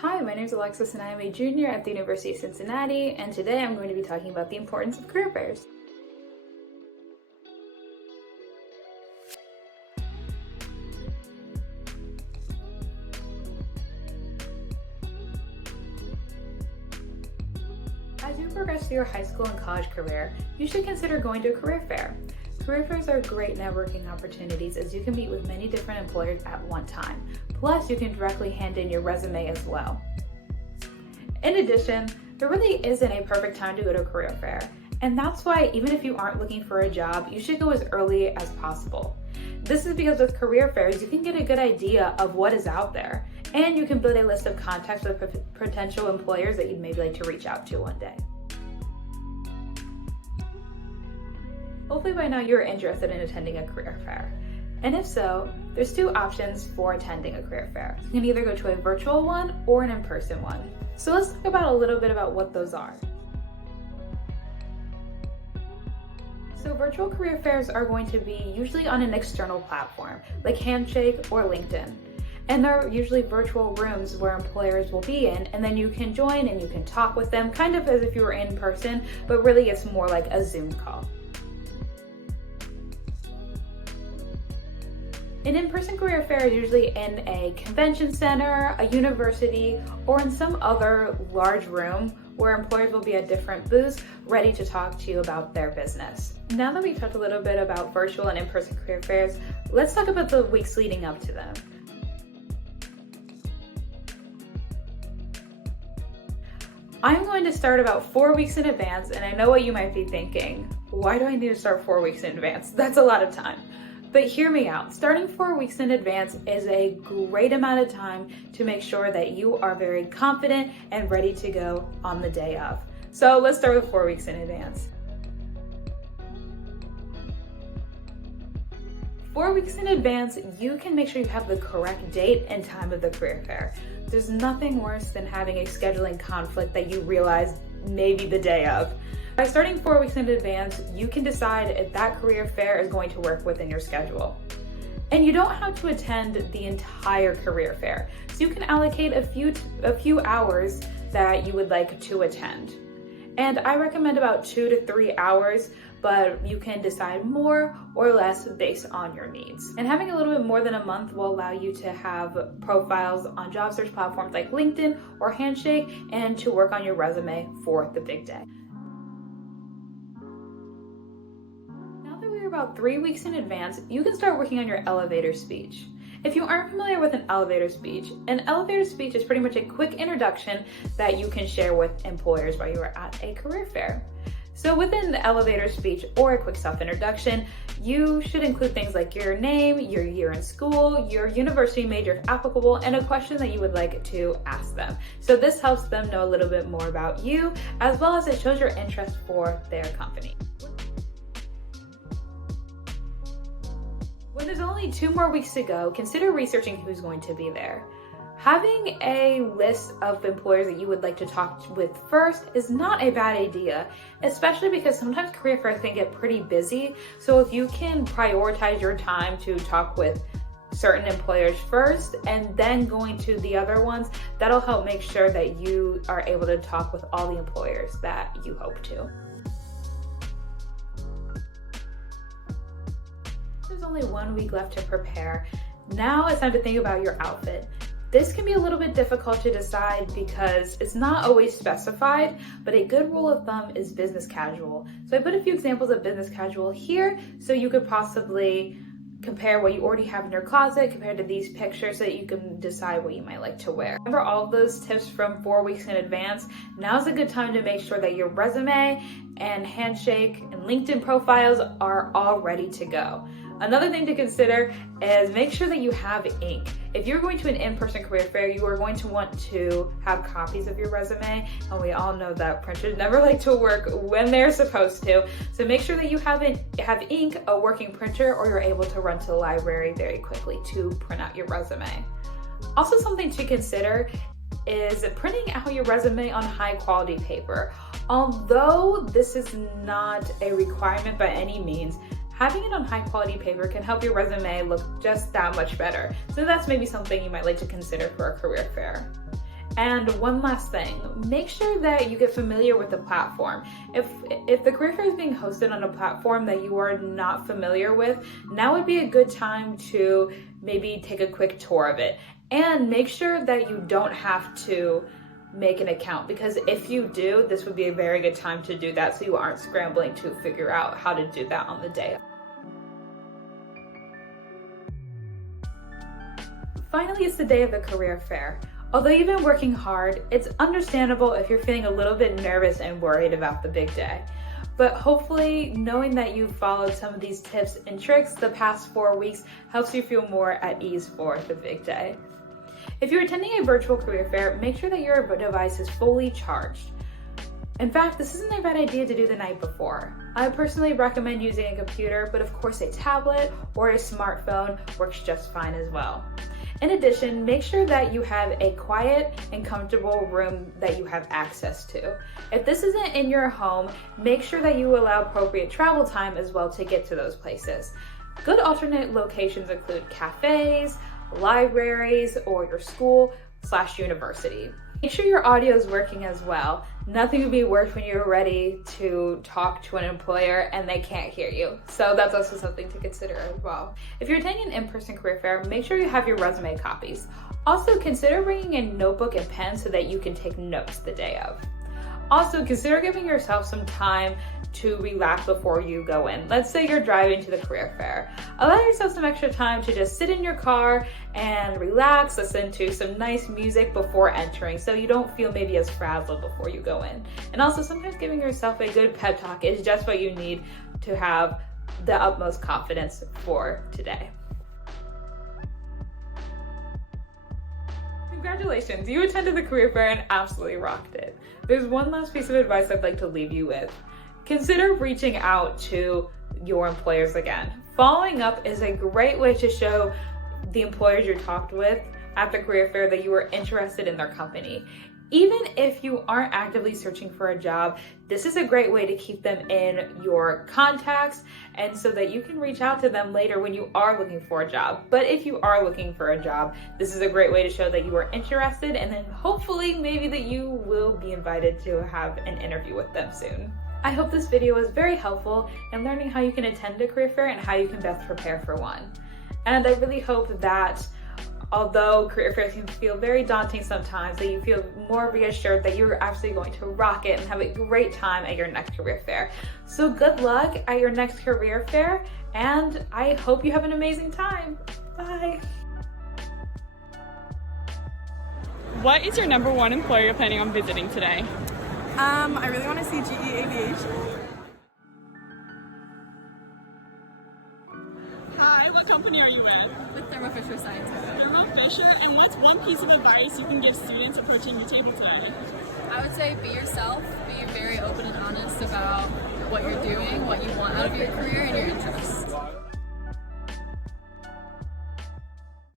Hi, my name is Alexis and I am a junior at the University of Cincinnati, and today I'm going to be talking about the importance of career fairs. As you progress through your high school and college career, you should consider going to a career fair. Career fairs are great networking opportunities as you can meet with many different employers at one time. Plus, you can directly hand in your resume as well. In addition, there really isn't a perfect time to go to a career fair, and that's why even if you aren't looking for a job, you should go as early as possible. This is because with career fairs, you can get a good idea of what is out there, and you can build a list of contacts with potential employers that you'd maybe like to reach out to one day. Hopefully by now you're interested in attending a career fair. And if so, there's two options for attending a career fair. You can either go to a virtual one or an in-person one. So let's talk about a little bit about what those are. So virtual career fairs are going to be usually on an external platform, like Handshake or LinkedIn. And they're usually virtual rooms where employers will be in, and then you can join and you can talk with them, kind of as if you were in person, but really it's more like a Zoom call. An in-person career fair is usually in a convention center, a university, or in some other large room where employers will be at different booths ready to talk to you about their business. Now that we've talked a little bit about virtual and in-person career fairs, let's talk about the weeks leading up to them. I'm going to start about 4 weeks in advance, and I know what you might be thinking. Why do I need to start 4 weeks in advance? That's a lot of time. But hear me out. Starting 4 weeks in advance is a great amount of time to make sure that you are very confident and ready to go on the day of. So let's start with 4 weeks in advance. 4 weeks in advance, you can make sure you have the correct date and time of the career fair. There's nothing worse than having a scheduling conflict that you realize maybe the day of. By starting 4 weeks in advance, you can decide if that career fair is going to work within your schedule. And you don't have to attend the entire career fair, so you can allocate a few hours that you would like to attend. And I recommend about 2 to 3 hours, but you can decide more or less based on your needs. And having a little bit more than a month will allow you to have profiles on job search platforms like LinkedIn or Handshake and to work on your resume for the big day. About 3 weeks in advance, you can start working on your elevator speech. If you aren't familiar with an elevator speech is pretty much a quick introduction that you can share with employers while you are at a career fair. So within the elevator speech or a quick self-introduction, you should include things like your name, your year in school, your university major if applicable, and a question that you would like to ask them. So this helps them know a little bit more about you, as well as it shows your interest for their company. When there's only 2 more weeks to go, consider researching who's going to be there. Having a list of employers that you would like to talk with first is not a bad idea, especially because sometimes career fairs can get pretty busy. So if you can prioritize your time to talk with certain employers first and then going to the other ones, that'll help make sure that you are able to talk with all the employers that you hope to. There's only 1 week left to prepare. Now it's time to think about your outfit. This can be a little bit difficult to decide because it's not always specified, but a good rule of thumb is business casual. So I put a few examples of business casual here so you could possibly compare what you already have in your closet compared to these pictures so that you can decide what you might like to wear. Remember all of those tips from 4 weeks in advance? Now's a good time to make sure that your resume and Handshake and LinkedIn profiles are all ready to go. Another thing to consider is make sure that you have ink. If you're going to an in-person career fair, you are going to want to have copies of your resume, and we all know that printers never like to work when they're supposed to. So make sure that you have ink, a working printer, or you're able to run to the library very quickly to print out your resume. Also, something to consider is printing out your resume on high quality paper. Although this is not a requirement by any means, having it on high quality paper can help your resume look just that much better. So that's maybe something you might like to consider for a career fair. And one last thing, make sure that you get familiar with the platform. If the career fair is being hosted on a platform that you are not familiar with, now would be a good time to maybe take a quick tour of it. And make sure that you don't have to make an account, because if you do, this would be a very good time to do that so you aren't scrambling to figure out how to do that on the day. Finally, it's the day of the career fair. Although you've been working hard, it's understandable if you're feeling a little bit nervous and worried about the big day. But hopefully, knowing that you've followed some of these tips and tricks the past 4 weeks helps you feel more at ease for the big day. If you're attending a virtual career fair, make sure that your device is fully charged. In fact, this isn't a bad idea to do the night before. I personally recommend using a computer, but of course a tablet or a smartphone works just fine as well. In addition, make sure that you have a quiet and comfortable room that you have access to. If this isn't in your home, make sure that you allow appropriate travel time as well to get to those places. Good alternate locations include cafes, libraries, or your school/university. Make sure your audio is working as well. Nothing would be worse when you're ready to talk to an employer and they can't hear you. So that's also something to consider as well. If you're attending an in-person career fair, make sure you have your resume copies. Also, consider bringing a notebook and pen so that you can take notes the day of. Also, consider giving yourself some time to relax before you go in. Let's say you're driving to the career fair. Allow yourself some extra time to just sit in your car and relax, listen to some nice music before entering so you don't feel maybe as frazzled before you go in. And also, sometimes giving yourself a good pep talk is just what you need to have the utmost confidence for today. Congratulations, you attended the career fair and absolutely rocked it. There's one last piece of advice I'd like to leave you with. Consider reaching out to your employers again. Following up is a great way to show the employers you talked with at the career fair that you are interested in their company. Even if you aren't actively searching for a job, this is a great way to keep them in your contacts and so that you can reach out to them later when you are looking for a job. But if you are looking for a job, this is a great way to show that you are interested, and then hopefully maybe that you will be invited to have an interview with them soon. I hope this video was very helpful in learning how you can attend a career fair and how you can best prepare for one. And I really hope that although career fairs can feel very daunting sometimes, that you feel more reassured that you're actually going to rock it and have a great time at your next career fair. So good luck at your next career fair, and I hope you have an amazing time. Bye. What is your #1 employer you're planning on visiting today? I really want to see GE Aviation. Hi, what company are you with? With Thermo Fisher Scientific. Thermo Fisher, and what's one piece of advice you can give students approaching your table today? I would say be yourself, be very open and honest about what you're doing, what you want out of your career, and your interests.